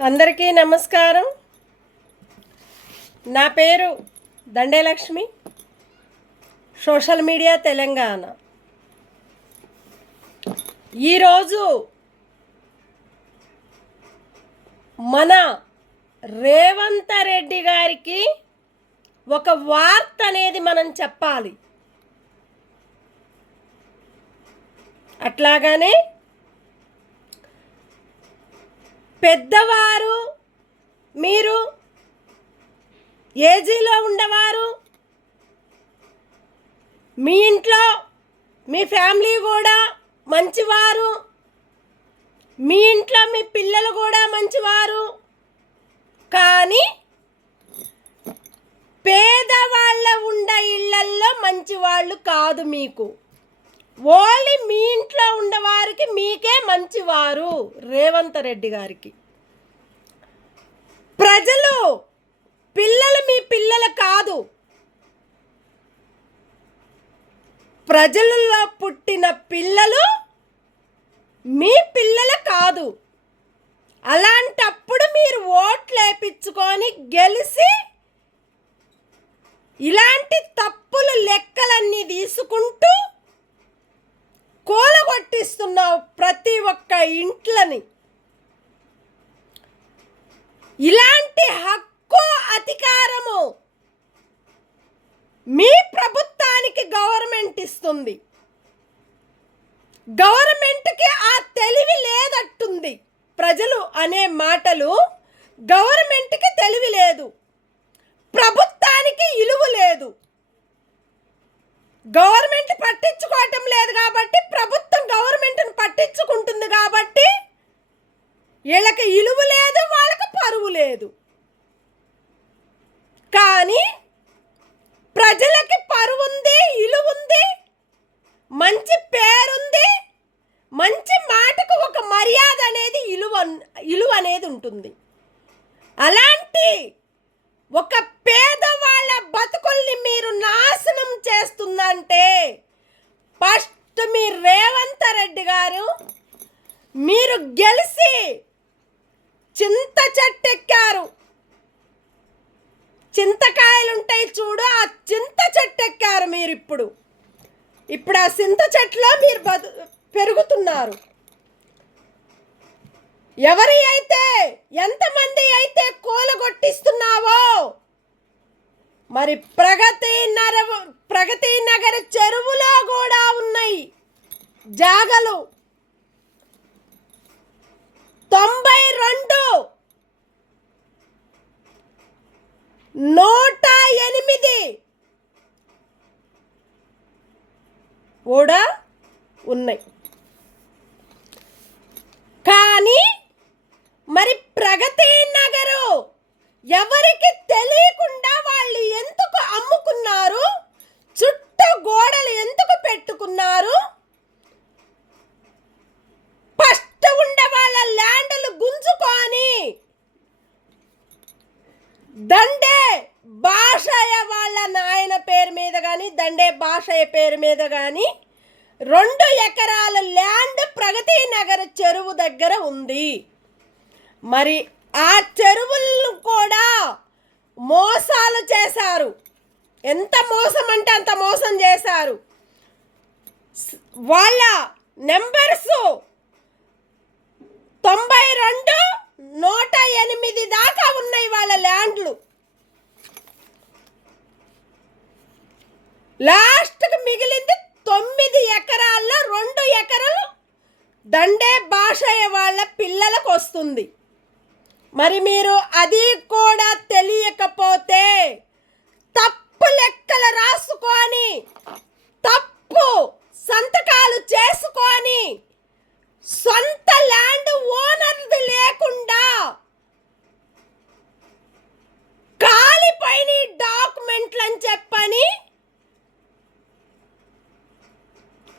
అందరికీ నమస్కారం. నా పేరు దండేలక్ష్మి, సోషల్ మీడియా తెలంగాణ. ఈరోజు మన రేవంత్ రెడ్డి గారికి ఒక వార్త అనేది మనం చెప్పాలి. అట్లాగానే పెద్దవారు, మీరు ఏజీలో ఉండవారు, మీ ఇంట్లో మీ ఫ్యామిలీ కూడా మంచివారు, మీ ఇంట్లో మీ పిల్లలు కూడా మంచివారు, కానీ పేదవాళ్ళ ఉండ ఇళ్లల్లో మంచివాళ్ళు కాదు. మీకు ఓన్లీ మీ ఇంట్లో ఉండవారికి మీకే మంచివారు రేవంత్ రెడ్డి గారికి. ప్రజలు పిల్లలు మీ పిల్లలు కాదు, ప్రజలలో పుట్టిన పిల్లలు మీ పిల్లలు కాదు. అలాంటప్పుడు మీరు ఓట్లు వేయించుకొని గెలిచి ఇలాంటి తప్పులు లెక్కలన్నీ తీసుకుంటూ కూలగొట్టిస్తున్నావు ప్రతి ఒక్క ఇంట్లని. ఇలాంటి హక్కు అధికారము మీ ప్రభుత్వానికి గవర్నమెంట్ ఇస్తుంది. గవర్నమెంట్కి ఆ తెలివి లేదట్టుంది. ప్రజలు అనే మాటలు గవర్నమెంట్కి తెలివి లేదు, ప్రభుత్వానికి ఇలువ లేదు. గవర్నమెంట్ పట్టించుకోవటం లేదు కాబట్టి ప్రభుత్వం గవర్నమెంట్ని పట్టించుకుంటుంది కాబట్టి వీళ్ళకి ఇలువ లేదు, వాళ్ళకి పరువు లేదు. కానీ ప్రజలకి పరువు ఉంది, ఇలువ ఉంది, మంచి పేరుంది, మంచి మాటకు ఒక మర్యాద అనేది ఇలువ అనేది ఉంటుంది. అలాంటి ఒక పేదవాళ్ళ బతుకుల్ని మీరు నాశనం చేస్తుందంటే ఫస్ట్ మీ రేవంత్ రెడ్డి గారు, మీరు గెలిచి చింత చెట్టు ఎక్కారు. చింతకాయలు ఉంటాయి చూడు, ఆ చింత చెట్టు ఎక్కారు మీరు. ఇప్పుడు ఆ చింత చెట్టులో మీరు పెరుగుతున్నారు. ఎవరి అయితే ఎంతమంది అయితే కూలగొట్టిస్తున్నావో, మరి ప్రగతి నగర్ చెరువులో కూడా ఉన్నాయి జాగలు. 92 108 కూడా ఉన్నాయి. కానీ మరి ప్రగతి నగరు ఎవరికి తెలియకుండా వాళ్ళు ఎందుకు అమ్ముకున్నారు? చుట్టూ గోడలు ఎందుకు పెట్టుకున్నారు? ఫస్ట్ ఉండే వాళ్ళ ల్యాండ్లు గుంజుకొని దండే భాషయ్య వాళ్ళ నాయన పేరు మీద కానీ, దండే భాషయ్య పేరు మీద కానీ 2 ఎకరాల ల్యాండ్ ప్రగతి నగర్ చెరువు దగ్గర ఉంది. మరి ఆ చెరువులను కూడా మోసాలు చేశారు. ఎంత మోసం అంటే అంత మోసం చేశారు. వాళ్ళ నెంబర్స్ 92 108 దాకా ఉన్నాయి వాళ్ళ ల్యాండ్లు. లాస్ట్కి మిగిలింది 9 ఎకరాల్లో 2 ఎకరాలు దండే భాషయ్య వాళ్ళ పిల్లలకు వస్తుంది. మరి మీరు అది కూడా తెలియకపోతే తప్పు లెక్కలు రాసుకొని, తప్పు సంతకాలు చేసుకొని, సొంత ల్యాండ్ ఓనర్ది లేకుండా కాలిపోయిన డాక్యుమెంట్లు అని చెప్పని,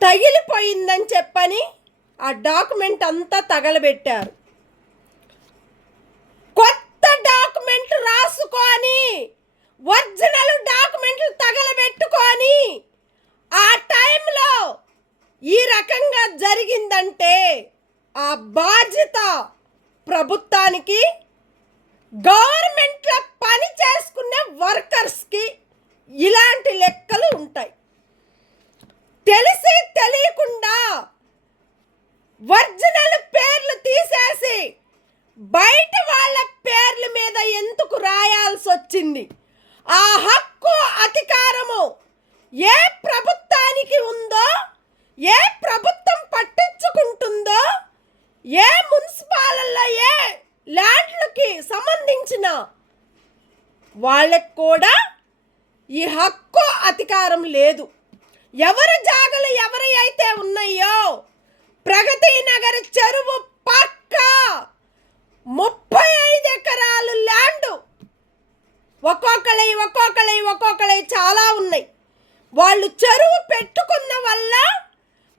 తగిలిపోయిందని చెప్పని ఆ డాక్యుమెంట్ అంతా తగలబెట్టారు. కొత్త డాక్యుమెంట్ రాసుకొని, ఒరిజినల్ డాక్యుమెంట్లు తగలబెట్టుకొని ఆ టైంలో ఈ రకంగా జరిగిందంటే ఆ బాధ్యత ప్రభుత్వానికి గవర్నమెంట్లో పని చేసుకునే వర్కర్స్కి ఇలాంటి లెక్కలు ఉంటాయి. తెలిసి తెలియకుండా ఒరిజినల్ పేర్లు తీసేసి బయట వాళ్ళ పేర్ల మీద ఎందుకు రాయాల్సి వచ్చింది? ఆ హక్కు అధికారము ఏ ప్రభుత్వానికి ఉందో, ఏ ప్రభుత్వం పట్టించుకుంటుందో, ఏ మున్సిపాలలో ఏ ల్యాండ్లకి సంబంధించిన వాళ్ళకి కూడా ఈ హక్కు అధికారం లేదు. ఎవరి జాగలు ఎవరి అయితే ఉన్నాయో ప్రగతి నగర్ చెరువు పక్క 35 ఎకరాలు ల్యాండ్ ఒక్కొక్కలై చాలా ఉన్నాయి. వాళ్ళు చెరువు పెట్టుకున్న వల్ల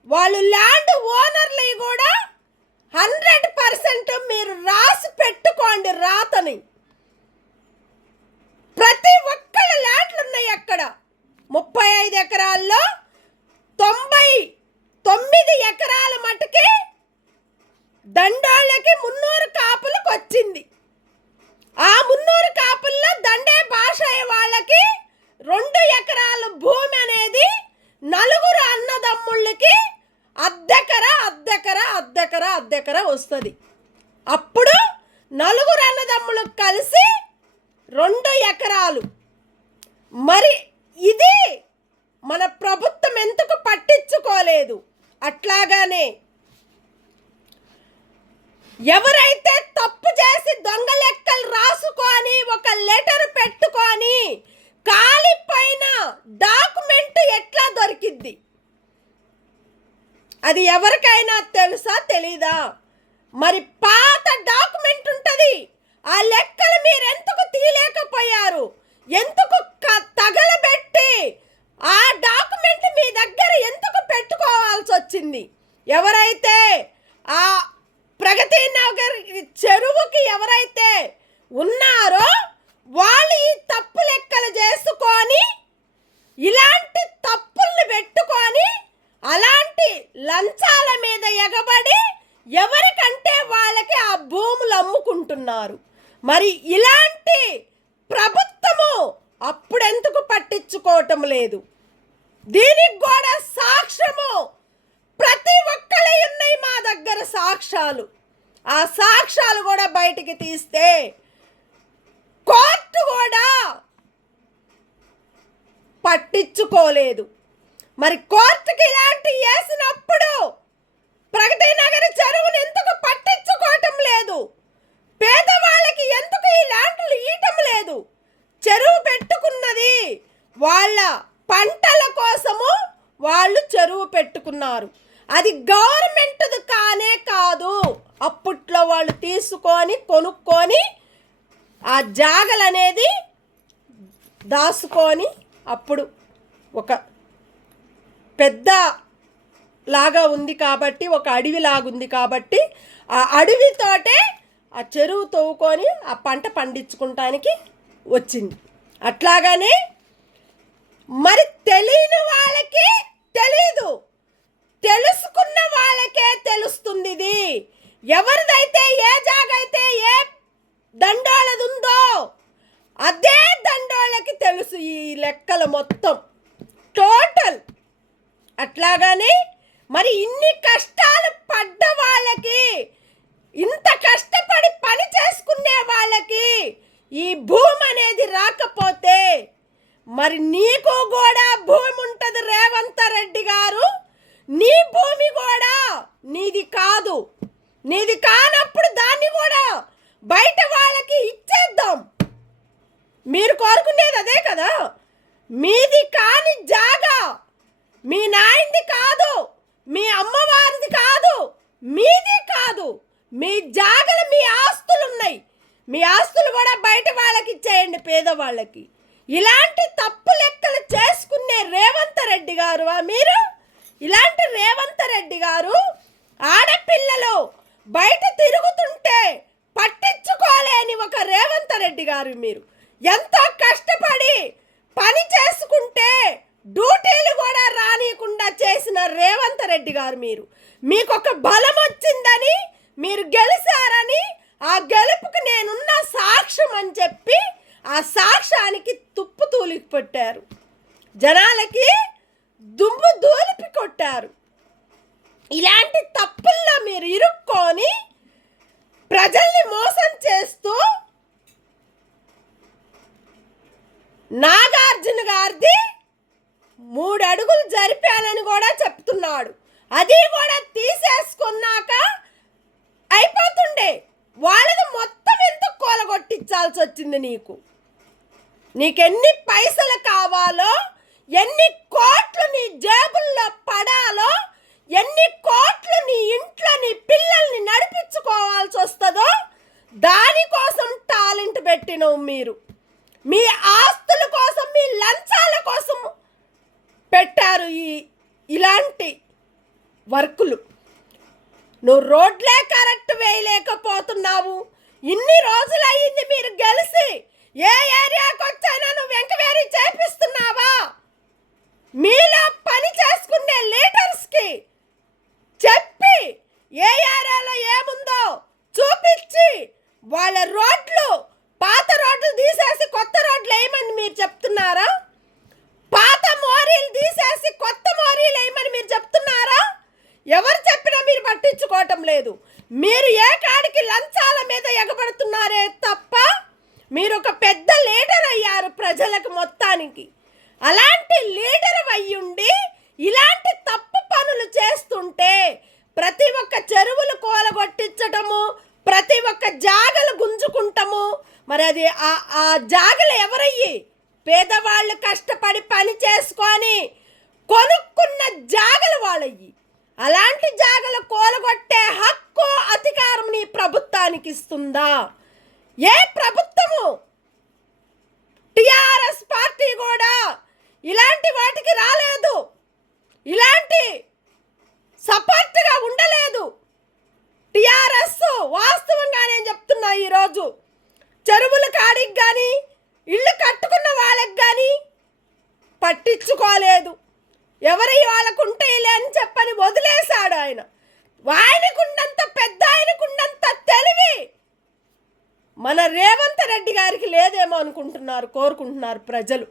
వాళ్ళు ల్యాండ్ ఓనర్లు కూడా 100% మీరు రాసి పెట్టుకోండి రాతని. ప్రతి ఒక్కళ్ళ ల్యాండ్లు ఉన్నాయి అక్కడ. 35 ఎకరాల్లో 99 ఎకరాల మటుకి దండోళ్ళకి 300 కాపులకు వచ్చింది. ఆ 300 కాపుల్లో దండే భాషయ్య వాళ్ళకి 2 ఎకరాల భూమి అనేది 4 అన్నదమ్ముళ్ళకి అద్దెకర వస్తుంది. అప్పుడు 4 అన్నదమ్ములకు కలిసి 2 ఎకరాలు. మరి ఇది మన ప్రభుత్వం ఎందుకు పట్టించుకోలేదు? అట్లాగానే ఎవరైతే తప్పు చేసి దొంగ లెక్కలు రాసుకొని ఒక లెటర్ పెట్టుకొని కాలిపోయిన డాక్యుమెంట్ ఎట్లా దొరికింది? అది ఎవరికైనా తెలుసా తెలీదా? మరి పాత డాక్యుమెంట్ ఉంటుంది. ఆ లెక్కలు మీరు ఎందుకు తీయలేకపోయారు? ఎందుకు తగలబెట్టి ఆ డాక్యుమెంట్ మీ దగ్గర ఎందుకు పెట్టుకోవాల్సి వచ్చింది? ఎవరైతే ఆ ప్రగతి నగర్ చెరువుకి ఎవరైతే ఉన్నారో వాళ్ళు ఈ తప్పు లెక్కలు చేసుకొని ఇలాంటి తప్పుల్ని పెట్టుకొని అలాంటి లంచాల మీద ఎగబడి ఎవరికంటే వాళ్ళకి ఆ భూములు అమ్ముకుంటున్నారు. మరి ఇలాంటి ప్రభుత్వము అప్పుడెందుకు పట్టించుకోవటం లేదు? దీనికి కూడా సాక్ష్యము ప్రతి ఒక్కళ్ళే ఉన్నాయి మా దగ్గర సాక్ష్యాలు. ఆ సాక్ష్యాలు కూడా బయటికి తీస్తే కోర్టు కూడా పట్టించుకోలేదు. మరి కోర్టుకి ఇలాంటి వేసినప్పుడు ప్రగతి నగర్ చెరువును ఎందుకు పట్టించుకోవటం లేదు? పేదవాళ్ళకి ఎందుకు ఈ ల్యాండ్లు ఇవ్వటం లేదు? చెరువు పెట్టుకున్నది వాళ్ళ పంటల కోసము వాళ్ళు చెరువు పెట్టుకున్నారు. అది గవర్నమెంట్ది కానే కాదు. అప్పట్లో వాళ్ళు తీసుకొని కొనుక్కొని ఆ జాగలు అనేది దాచుకొని అప్పుడు ఒక పెద్ద లాగా ఉంది కాబట్టి, ఒక అడవి లాగుంది కాబట్టి ఆ అడవితోటే ఆ చెరువు తవ్వుకొని ఆ పంట పండించుకుంటానికి వచ్చింది. అట్లాగానే మరి తెలియని వాళ్ళకి తెలీదు, తెలుసుకున్న వాళ్ళకే తెలుస్తుంది. ఇది ఎవరిదైతే ఏ జాగైతే ఏ దండోళది ఉందో అదే దండోళ్ళకి తెలుసు ఈ లెక్కలు మొత్తం టోటల్. అట్లాగానే మరి ఇన్ని కష్టాలు పడ్డ వాళ్ళకి, ఇంత కష్టపడి పని చేసుకునే వాళ్ళకి ఈ భూమి అనేది రాకపోతే మరి నీకు కూడా భూమి ఉంటుంది రేవంత్ రెడ్డి గారు. నీ భూమి కూడా నీది కాదు. నీది కానప్పుడు దాన్ని కూడా బయట వాళ్ళకి ఇచ్చేద్దాం. మీరు కోరుకునేది అదే కదా. మీది కాని జాగా మీ నాయనది కాదు, మీ అమ్మవారిది కాదు, మీది కాదు. మీ జాగలు మీ ఆస్తులు ఉన్నాయి. మీ ఆస్తులు కూడా బయట వాళ్ళకి ఇచ్చేయండి, పేదవాళ్ళకి. ఇలాంటి తప్పు లెక్కలు చేసుకునే రేవంత్ రెడ్డి గారు మీరు. ఇలాంటి రేవంత్ రెడ్డి గారు ఆడపిల్లలు బయట తిరుగుతుంటే పట్టించుకోలేని ఒక రేవంత్ రెడ్డి గారు మీరు. ఎంతో కష్టపడి పని చేసుకుంటే డ్యూటీలు కూడా రానియకుండా చేసిన రేవంత్ రెడ్డి గారు మీరు. మీకు ఒక బలం వచ్చిందని, మీరు గెలిచారని ఆ గెలుపుకి నేనున్న సాక్ష్యం అని చెప్పి ఆ సాక్ష్యానికి తుప్పు తూలికి పెట్టారు. జనాలకి దుమ్ము దూలిపి కొట్టారు. ఇలాంటి తప్పుల్లో మీరు ఇరుక్కొని ప్రజల్ని మోసం చేస్తూ నాగార్జున గారిది 3 అడుగులు జరిపాలని కూడా చెప్తున్నాడు. అది కూడా తీసేసుకున్నాక అయిపోతుండే. వాళ్ళది మొత్తం ఎందుకు కూలగొట్టించాల్సి వచ్చింది? నీకెన్ని పైసలు కావాలో, ఎన్ని కోట్లు నీ జేబుల్లో పడాలో, ఎన్ని కోట్లు నీ ఇంట్లో నీ పిల్లల్ని నడిపించుకోవాల్సి వస్తుందో దానికోసం టాలెంట్ పెట్టినవు మీరు. మీ ఆస్తుల కోసం, మీ లంచాల కోసం పెట్టారు ఇలాంటి వర్కులు. నువ్వు రోడ్లే కరెక్ట్ వేయలేకపోతున్నావు. ఇన్ని రోజులు అయ్యింది మీరు గెలిచి. ఏ ఏరియాకి వచ్చైనా నువ్వు ఎంక్వైరీ చేపిస్తున్నావా? మీలో పని చేసుకునే లీడర్స్కి చెప్పి ఏ ఏరియాలో ఏముందో చూపించి వాళ్ళ రోడ్లు, పాత రోడ్లు తీసేసి కొత్త రోడ్లు వేయమని మీరు చెప్తున్నారా? పాత మోరీలు తీసేసి కొత్త మోరీలు వేయమని మీరు చెప్తున్నారా? ఎవరు చెప్పినా మీరు పట్టించుకోవటం లేదు. మీరు ఏ కాడికి లంచాల మీద ఎగబడుతున్నారే తప్ప మీరు ఒక పెద్ద లీడర్ అయ్యారు ప్రజలకు మొత్తానికి. అలాంటి లీడర్ అయ్యుండి ఇలాంటి తప్పు పనులు చేస్తుంటే ప్రతి ఒక్క చెరువులు కూలగొట్టించటము, ప్రతి ఒక్క జాగలు గుంజుకుంటాము. మరి అది ఆ జాగలు ఎవరయ్యి? పేదవాళ్ళు కష్టపడి పని చేసుకొని కొనుక్కున్న జాగలు వాళ్ళయ్యి. అలాంటి జాగలు కూలగొట్టే హక్కు, అధికారం నీ ప్రభుత్వానికి ఇస్తుందా? ఏ ప్రభుత్వము? టిఆర్ఎస్ పార్టీ కూడా ఇలాంటి వాటికి రాలేదు, ఇలాంటి సపోర్ట్గా ఉండలేదు. టిఆర్ఎస్ వాస్తవంగా నేను చెప్తున్నా, ఈరోజు చెరువుల కాడికి కానీ ఇల్లు కట్టుకున్న వాళ్ళకి కానీ పట్టించుకోలేదు. ఎవరి వాళ్ళకు ఉంటాయిలే అని చెప్పని వదిలేశాడు ఆయన. ఆయనకున్నంత పెద్ద, ఆయనకున్నంత తెలివి మన రేవంత్ రెడ్డి గారికి లేదేమో కోరుకుంటున్నారు ప్రజలు.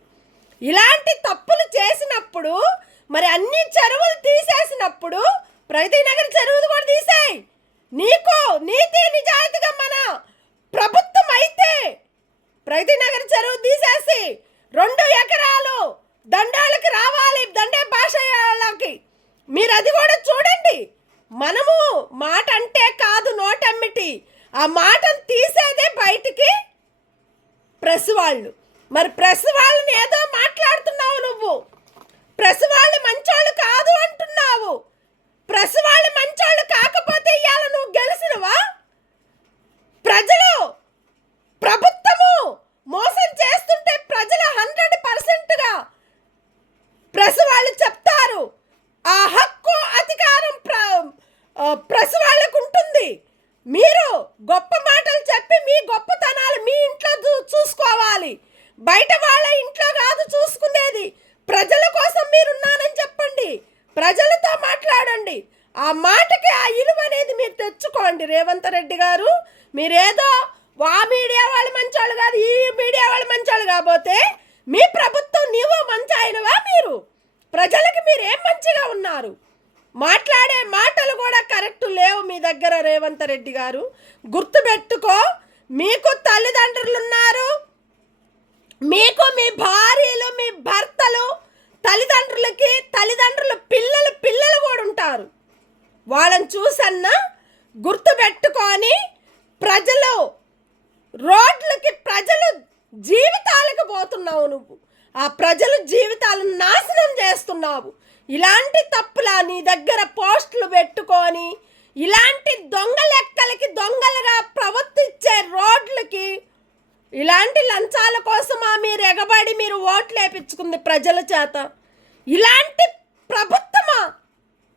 ఇలాంటి తప్పులు చేసినప్పుడు మరి అన్ని చెరువులు తీసేసినప్పుడు ప్రగతి నగర్ చెరువులు కూడా తీసేయి. నీకు నీతి నిజాయితీగా మన ప్రభుత్వం అయితే ప్రగతి నగర్ చెరువు తీసేసి 2 ఎకరాలు దండాలకి రావాలి, దండే భాషలకి. మీరు అది కూడా చూడండి. మనము మాట అంటే కాదు నోటమ్మిటి, ఆ మాటను తీసేదే బయటికి ప్రెస్ వాళ్ళు. మరి ప్రెస్ వాళ్ళని ఏదో మాట్లాడుతున్నావు నువ్వు. ప్రెస్ వాళ్ళు మంచోళ్ళు కాదు అంటున్నావు. ప్రెస్ వాళ్ళు మంచోళ్ళు కాకపోతే ఇవాళ నువ్వు గెలిచినవా? ప్రజలు, ప్రభుత్వము మోసం చేస్తుంటే ప్రజలు 100%గా ప్రెస్ వాళ్ళు చెప్తారు. ఆ హక్కు, అధికారం ప్రెస్ వాళ్ళకు ఉంటుంది. మీరు గొప్ప మాటలు చెప్పి మీ గొప్పతనాలు మీ ఇంట్లో చూసుకోవాలి, బయట వాళ్ళ ఇంట్లో కాదు చూసుకునేది. ప్రజల కోసం మీరున్నానని చెప్పండి, ప్రజలతో మాట్లాడండి. ఆ మాటకి ఆ ఇలువ అనేది మీరు తెచ్చుకోండి. రేవంత్ రెడ్డి గారు, మీరేదో ఆ మీడియా వాళ్ళు మంచోళ్ళు కాదు, ఈ మీడియా వాళ్ళు మంచోళ్ళు కాకపోతే మీ ప్రభుత్వం నీవు మంచి అయినవా? మీరు ప్రజలకి మీరు ఏం మంచిగా ఉన్నారు? మాట్లాడే మాటలు కూడా కరెక్ట్ లేవు మీ దగ్గర రేవంత్ రెడ్డి గారు. గుర్తుపెట్టుకో, మీకు తల్లిదండ్రులు ఉన్నారు, మీకు మీ భార్యలు, మీ భర్తలు, తల్లిదండ్రుల పిల్లలు కూడా ఉంటారు. వాళ్ళని చూసన్నా గుర్తుపెట్టుకొని ప్రజలు రోడ్లకి, ప్రజలు జీవితాలకు పోతున్నావు నువ్వు. ఆ ప్రజల జీవితాలను నాశనం చేస్తున్నావు. ఇలాంటి తప్పులా నీ దగ్గర పోస్టులు పెట్టుకొని ఇలాంటి దొంగ లెక్కలకి దొంగలుగా ప్రవర్తించే రోడ్లకి ఇలాంటి లంచాల కోసమా మీరు ఎగబడి మీరు ఓట్లు వేయించుకుంది ప్రజల చేత? ఇలాంటి ప్రభుత్వమా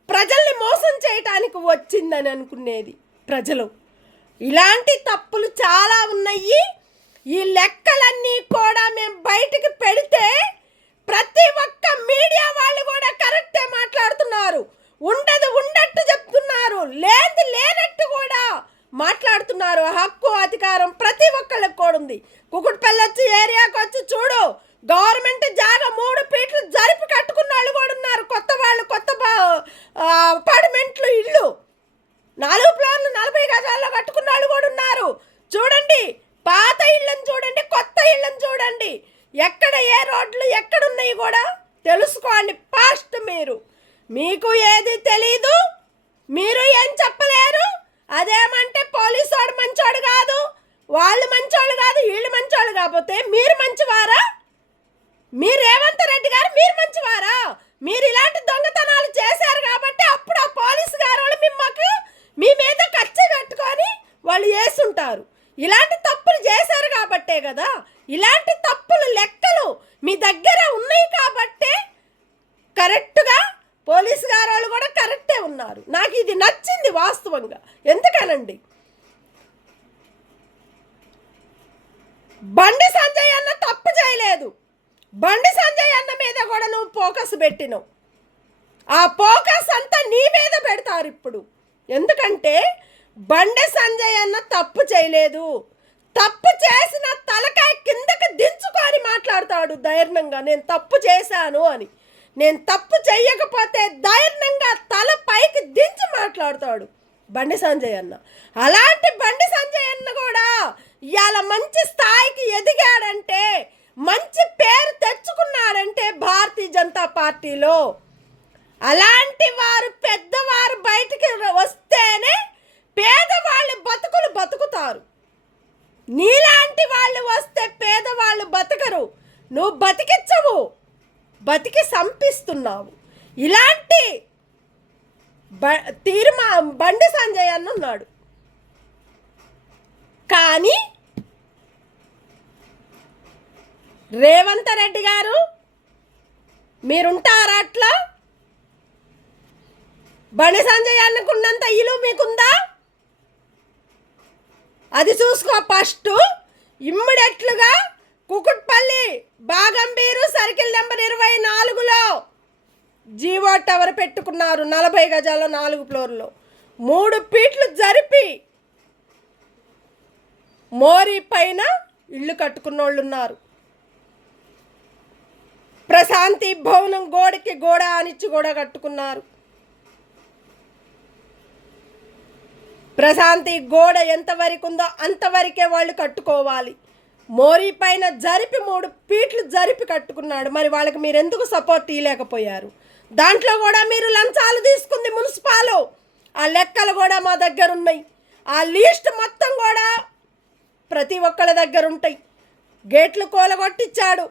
ప్రజల్ని మోసం చేయటానికి వచ్చిందని అనుకునేది ప్రజలు? ఇలాంటి తప్పులు చాలా ఉన్నాయి. ఈ లెక్కలన్నీ కూడా మేము బయటికి పెడితే ప్రతి ఒక్క మీడియా వాళ్ళు కూడా కరెక్టే మాట్లాడుతున్నారు. ఉండదు ఉండట్టు చెప్తున్నారు, లేదు లేనట్టు కూడా మాట్లాడుతున్నారు. హక్కు అధికారం ప్రతి ఒక్కళ్ళకి కూడా ఉంది. కుకుట్పల్లి వచ్చి ఏరియాకి వచ్చి చూడు, గవర్నమెంట్ జాగా 3 ఫీట్లు జరిపి కట్టుకున్న వాళ్ళు కూడా ఉన్నారు. కొత్త వాళ్ళు, కొత్త అపార్ట్మెంట్లు, ఇళ్ళు 4 ఫ్లోర్లు 40 గజాల్లో కట్టుకున్న వాళ్ళు కూడా ఉన్నారు. చూడండి, పాత ఇళ్ళని చూడండి, కొత్త ఇళ్ళని చూడండి, ఎక్కడ ఏ రోడ్లు ఎక్కడున్నాయి కూడా తెలుసుకోండి. ఫాస్ట్ మీకు ఏది తెలీదు, మీరు ఏం చెప్పలేరు. అదేమంటే పోలీసు వాడు మంచోడు కాదు, వాళ్ళు మంచోళ్ళు కాదు, వీళ్ళు మంచోళ్ళు కాకపోతే మీరు మంచివారా? మీరు రేవంత్ రెడ్డి గారు మీరు మంచివారా? మీరు ఇలాంటి దొంగతనాలు చేశారు కాబట్టి అప్పుడు ఆ పోలీసు గారు వాళ్ళు మీ మీద కచ్చి పెట్టుకొని వాళ్ళు వేసుంటారు. ఇలాంటి తప్పులు చేశారు కాబట్టే కదా, ఇలాంటి తప్పులు లెక్కలు మీ దగ్గర ఉన్నాయి కాబట్టే కరెక్ట్గా పోలీసు గారు వాళ్ళు కూడా కరెక్టే ఉన్నారు. నాకు ఇది నచ్చింది వాస్తవంగా. ఎందుకనండి, బండి సంజయ్ అన్న తప్పు చేయలేదు. బండి సంజయ్ అన్న మీద కూడా నువ్వు ఫోకస్ పెట్టినావు. ఆ ఫోకస్ అంతా నీ మీద పెడతారు ఇప్పుడు. ఎందుకంటే బండి సంజయ్ అన్న తప్పు చేయలేదు. తప్పు చేసిన తలకాయ కిందకి దించుకొని మాట్లాడతాడు ధైర్యంగా, నేను తప్పు చేశాను అని. నేను తప్పు చెయ్యకపోతే ధైర్యంగా తల పైకి దించి మాట్లాడతాడు బండి సంజయ్ అన్న. అలాంటి బండి సంజయ్ అన్న కూడా ఇవాళ మంచి స్థాయికి ఎదిగాడంటే, మంచి పేరు తెచ్చుకున్నాడంటే భారతీయ జనతా పార్టీలో. అలాంటి వారు పెద్దవారు బయటికి వస్తేనే పేదవాళ్ళు బతుకులు బతుకుతారు. నీలాంటి వాళ్ళు వస్తే పేదవాళ్ళు బతకరు. నువ్వు బతికించవు, బతికి సంపిస్తున్నావు. ఇలాంటి బండి సంజయ్ అన్న ఉన్నాడు. కానీ రేవంత్ రెడ్డి గారు మీరుంటారా అట్లా? బండి సంజయ్ అన్నకున్నంత ఇల్లు మీకుందా? అది చూసుకో. ఫస్ట్ ఇమ్మీడియట్లుగా కుకుట్పల్లి బాగంబీరు సర్కిల్ నెంబర్ 24లో జీవో టవర్ పెట్టుకున్నారు. 40 గజాల 4 ఫ్లోర్లో 3 ఫీట్లు జరిపి మోరీ పైన ఇల్లు కట్టుకున్న వాళ్ళు ఉన్నారు. ప్రశాంతి భవనం గోడకి గోడ అనిచ్చి కూడా కట్టుకున్నారు. ప్రశాంతి గోడ ఎంతవరకు ఉందో అంతవరకే వాళ్ళు కట్టుకోవాలి. మోరీ పైన జరిపి 3 ఫీట్లు జరిపి కట్టుకున్నాడు. మరి వాళ్ళకి మీరు ఎందుకు సపోర్ట్ ఇవ్వలేకపోయారు? దాంట్లో కూడా మీరు లంచాలు తీసుకుంది మున్సిపాలు. ఆ లెక్కలు కూడా మా దగ్గర ఉన్నాయి. ఆ లిస్ట్ మొత్తం కూడా ప్రతి ఒక్కళ్ళ దగ్గర ఉంటాయి. గేట్లు కూలగొట్టించాడు,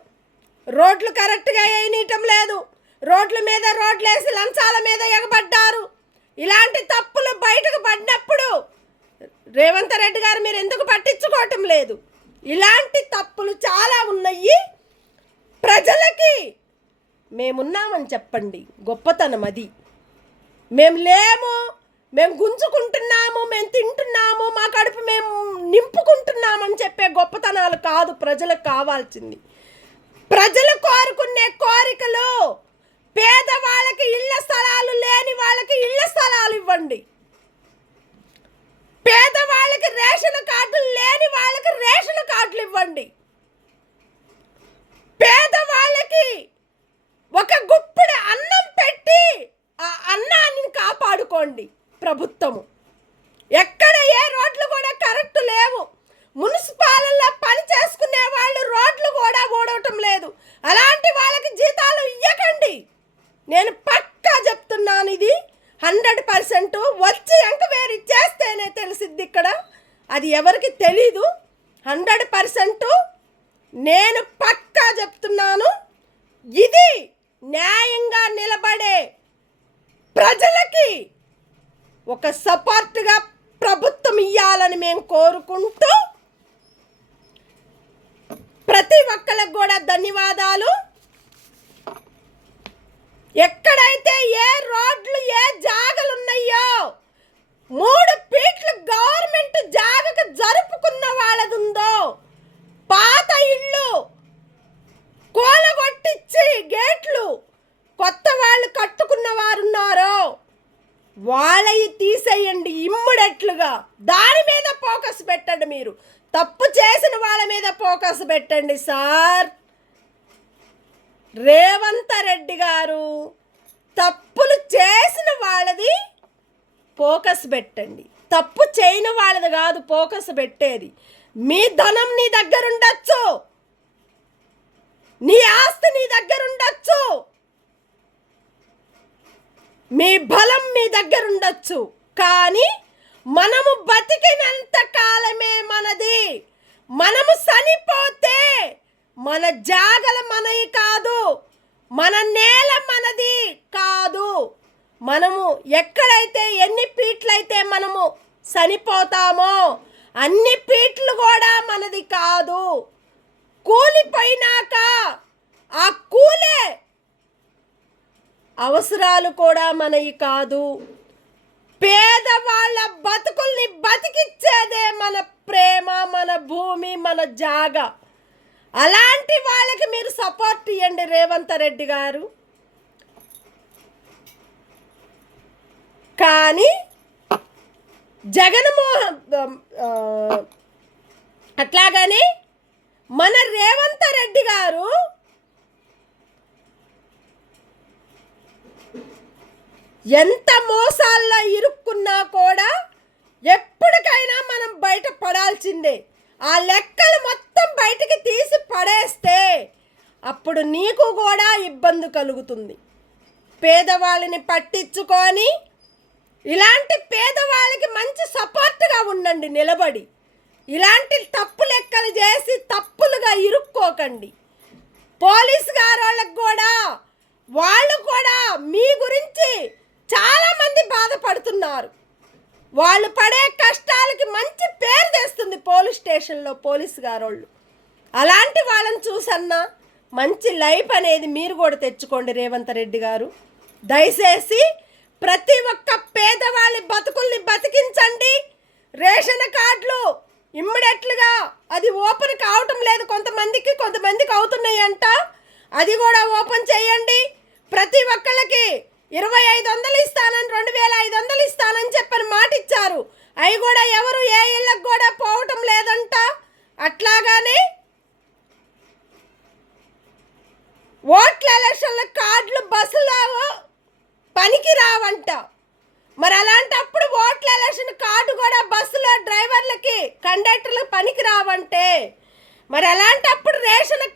రోడ్లు కరెక్ట్గా వేయనీయటం లేదు, రోడ్ల మీద రోడ్లు వేసి లంచాల మీద ఎగబడ్డారు. ఇలాంటి తప్పులు బయటకు పడినప్పుడు రేవంత్ రెడ్డి గారు మీరు ఎందుకు పట్టించుకోవటం లేదు? ఇలాంటి తప్పులు చాలా ఉన్నాయి. ప్రజలకి మేమున్నామని చెప్పండి, గొప్పతనం అది. మేము లేము, మేము గుంజుకుంటున్నాము, మేము తింటున్నాము, మా కడుపు మేము నింపుకుంటున్నామని చెప్పే గొప్పతనాలు కాదు ప్రజలకు కావాల్సింది. ప్రజలు కోరుకునే కోరికలు, పేదవాళ్ళకి ఇళ్ల స్థలాలు లేని వాళ్ళకి ఇళ్ల స్థలాలు ఇవ్వండి, పేదవాళ్ళకి రేషన్ కార్డులు లేని వాళ్ళకి రేషన్ కార్డులు ఇవ్వండి, పేదవాళ్ళకి ఒక గుప్పెడు అన్నం పెట్టి ఆ అన్నాన్ని కాపాడుకోండి. ప్రభుత్వము ఎక్కడ ఏ రోడ్లు కూడా కరెక్ట్ లేవు. మున్సిపాలలో పని చేసుకునే వాళ్ళు రోడ్లు కూడా ఓడవటం లేదు. అలాంటి వాళ్ళకి జీతాలు ఇవ్వకండి. నేను పక్కా చెప్తున్నాను, ఇది 100% వచ్చి ఎంక్వైరీ చేస్తేనే తెలిసిద్ది. ఇక్కడ అది ఎవరికి తెలీదు. 100% నేను పక్కా చెప్తున్నాను. ఇది న్యాయంగా నిలబడే ప్రజలకి ఒక సపోర్ట్గా ప్రభుత్వం ఇవ్వాలని మేము కోరుకుంటూ, ప్రతి ఒక్కరికి కూడా ధన్యవాదాలు. ఎక్కడైతే ఏ రోడ్లు ఏ జాగలు ఉన్నాయో 3 ఫీట్లు గవర్నమెంట్ జాగకు జరుపుకున్న వాళ్ళది ఉందో, పాత ఇళ్ళు కూలగొట్టించి గేట్లు కొత్త వాళ్ళు కట్టుకున్న వారు ఉన్నారో వాళ్ళవి తీసేయండి ఇమ్మీడియట్లుగా. దాని మీద ఫోకస్ పెట్టండి. మీరు తప్పు చేసిన వాళ్ళ మీద ఫోకస్ పెట్టండి సార్. రేవంత్ రెడ్డి గారు తప్పులు చేసిన వాళ్ళది ఫోకస్ పెట్టండి. తప్పు చేయని వాళ్ళది కాదు ఫోకస్ పెట్టేది. మీ ధనం నీ దగ్గర ఉండొచ్చు, నీ ఆస్తి నీ దగ్గర ఉండొచ్చు, మీ బలం మీ దగ్గర ఉండొచ్చు, కానీ మనము బతికినంత కాలమే మనది. మనము చనిపోతే మన జాగలు మనవి కాదు, మన నేల మనది కాదు. మనము ఎక్కడైతే ఎన్ని పీట్లయితే మనము చనిపోతామో అన్ని పీట్లు కూడా మనది కాదు. కూలిపోయినాక ఆ కూలే అవసరాలు కూడా మనవి కాదు. పేదవాళ్ళ బతుకుల్ని బతికిచ్చేదే మన ప్రేమ, మన భూమి, మన జాగ. అలాంటి వాళ్ళకి మీరు సపోర్ట్ ఇవ్వండి రేవంత్ రెడ్డి గారు. కానీ అట్లాగని మన రేవంత్ రెడ్డి గారు ఎంత మోసాల్లో ఇరుక్కున్నా కూడా ఎప్పటికైనా మనం బయట పడాల్సిందే. ఆ లెక్కలు మొత్తం బయటికి తీసి పడేస్తే అప్పుడు నీకు కూడా ఇబ్బంది కలుగుతుంది. పేదవాళ్ళని పట్టించుకొని ఇలాంటి పేదవాళ్ళకి మంచి సపోర్ట్గా ఉండండి నిలబడి. ఇలాంటి తప్పు లెక్కలు చేసి తప్పులుగా ఇరుక్కోకండి. పోలీసు గారు వాళ్ళు కూడా మీ గురించి చాలామంది బాధపడుతున్నారు. వాళ్ళు పడే కష్టాలకి మంచి పేరు తెస్తుంది పోలీస్ స్టేషన్లో పోలీసు గారు. అలాంటి వాళ్ళని చూసన్నా మంచి లైఫ్ అనేది మీరు కూడా తెచ్చుకోండి రేవంత్ రెడ్డి గారు. దయచేసి ప్రతి ఒక్క పేదవాళ్ళ బతుకుల్ని బతికించండి. రేషన్ కార్డులు ఇమ్మీడియట్లుగా అది ఓపెన్ కావటం లేదు, కొంతమందికి అవుతున్నాయి అంట. అది కూడా ఓపెన్ చేయండి. ప్రతి ఒక్కళ్ళకి 2500 ఇస్తానని 2500 ఇస్తానని చెప్పని మాట ఇచ్చారు. అవి కూడా ఎవరు ఏ ఇళ్ళకు కూడా పోవటం లేదంట. అట్లాగానే ఓట్ల ఎలక్షన్ల కార్డులు బస్సులో పనికి రావంట. మరి అలాంటప్పుడు ఓట్ల ఎలక్షన్ కార్డు కూడా బస్సులో డ్రైవర్లకి కండక్టర్లకు పనికి రావంటే మరి అలాంటప్పుడు రేషన్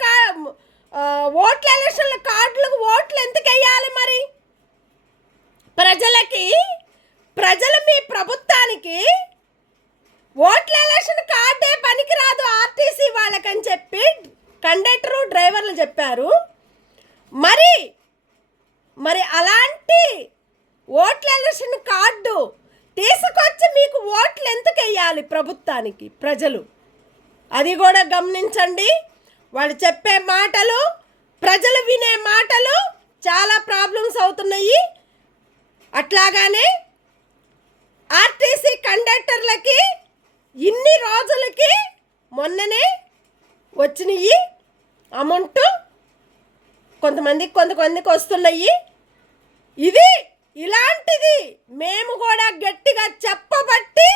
ఓట్ల ఎలక్షన్ల కార్డులకు ఓట్లు ఎందుకు వేయాలి? మరి ప్రజలు మీ ప్రభుత్వానికి ఓట్ల ఎలక్షన్ కార్డే పనికిరాదు ఆర్టీసీ వాళ్ళకని చెప్పి కండక్టరు డ్రైవర్లు చెప్పారు. మరి అలాంటి ఓట్ల ఎలక్షన్ కార్డు తీసుకొచ్చి మీకు ఓట్లు ఎందుకు వేయాలి ప్రభుత్వానికి ప్రజలు? అది కూడా గమనించండి. వాళ్ళు చెప్పే మాటలు, ప్రజలు వినే మాటలు చాలా ప్రాబ్లమ్స్ అవుతున్నాయి. అట్లాగానే ఆర్టీసీ కండక్టర్లకి ఇన్ని రోజులకి మొన్ననే వచ్చినాయి అమౌంట్, కొంతమందికి వస్తున్నాయి. ఇలాంటిది మేము కూడా గట్టిగా చెప్పబట్టి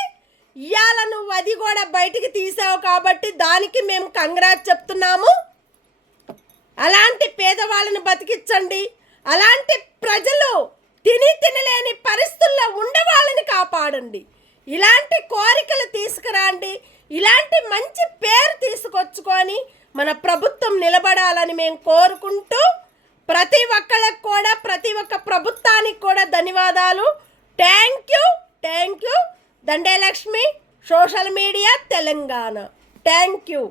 ఇవాళ నువ్వు అది కూడా బయటికి తీసావు కాబట్టి దానికి మేము కంగ్రాట్స్ చెప్తున్నాము. అలాంటి పేదవాళ్ళని బతికించండి. అలాంటి ప్రజలు తినలేని పరిస్థితుల్లో ఉండే వాళ్ళని కాపాడండి. ఇలాంటి కోరికలు తీసుకురండి. ఇలాంటి మంచి పేరు తీసుకొచ్చుకొని మన ప్రభుత్వం నిలబడాలని మేము కోరుకుంటూ ప్రతి ఒక్క ప్రభుత్వానికి కూడా ధన్యవాదాలు. Thank you. Dande Lakshmi, social media, Telangana. Thank you.